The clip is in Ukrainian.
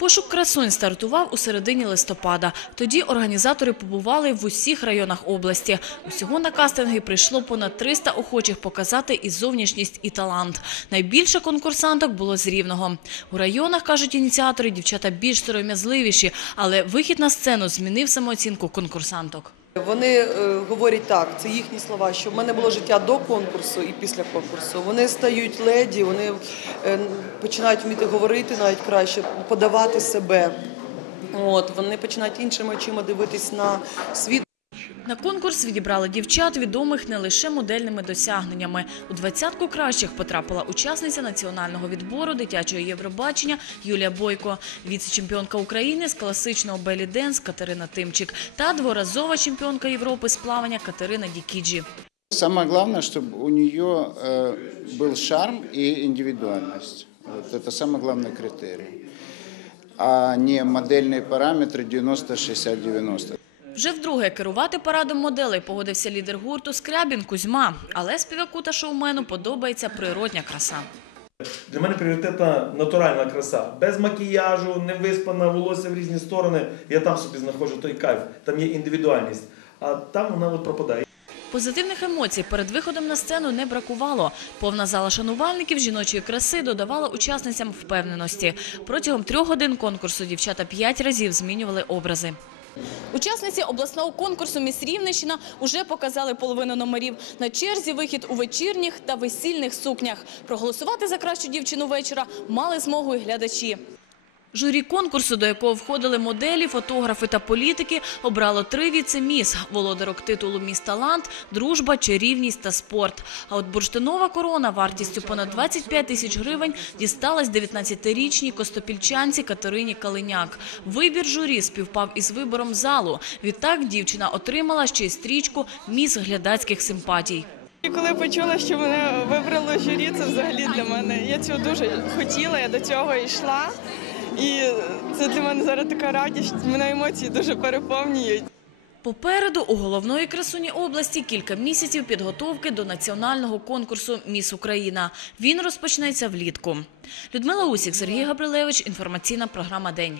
Пошук красунь стартував у середині листопада. Тоді організатори побували в усіх районах області. Усього на кастинги прийшло понад 300 охочих показати і зовнішність, і талант. Найбільше конкурсанток було з Рівного. У районах, кажуть ініціатори, дівчата більш сором'язливіші, але вихід на сцену змінив самооцінку конкурсанток. Вони е, говорять так, це їхні слова, що в мене було життя до конкурсу і після конкурсу. Вони стають леді, вони е, починають вміти говорити навіть краще, подавати себе. От вони починають іншими очима дивитись на світ. На конкурс відібрали дівчат, відомих не лише модельними досягненнями. У двадцятку кращих потрапила учасниця національного відбору дитячого Євробачення Юлія Бойко, віце-чемпіонка України з класичного белі денс Катерина Тимчик та дворазова чемпіонка Європи з плавання Катерина Дікіджі. Самое главное, чтобы у нее э, был шарм и индивидуальность. Вот это самый главный критерий. А не модельные параметры 90-60-90. Вже вдруге керувати парадом моделей погодився лідер гурту Скрябін Кузьма. Але співаку та шоумену подобається природня краса. Для мене пріоритетна натуральна краса. Без макіяжу, не виспана, волосся в різні сторони. Я там собі знаходжу той кайф, там є індивідуальність. А там вона от пропадає. Позитивних емоцій перед виходом на сцену не бракувало. Повна зала шанувальників жіночої краси додавала учасницям впевненості. Протягом трьох годин конкурсу дівчата п'ять разів змінювали образи. Учасниці обласного конкурсу «Міс Рівненщина» уже показали половину номерів. На черзі вихід у вечірніх та весільних сукнях. Проголосувати за кращу дівчину вечора мали змогу і глядачі. Журі конкурсу, до якого входили моделі, фотографи та політики, обрало три віце-міс – володарок титулу «Міс Талант», «Дружба», «Чарівність» та «Спорт». А от бурштинова корона вартістю понад 25 тисяч гривень дісталась 19-річній костопільчанці Катерині Калиняк. Вибір журі співпав із вибором залу. Відтак дівчина отримала ще й стрічку «Міс глядацьких симпатій». Коли почула, що мене вибрало журі, це взагалі для мене. Я цього дуже хотіла, я до цього йшла. І це для мене зараз така радість. Мене емоції дуже переповнюють. Попереду у головної красуні області кілька місяців підготовки до національного конкурсу «Міс Україна». Він розпочнеться влітку. Людмила Усік, Сергій Габрилевич. Інформаційна програма «День».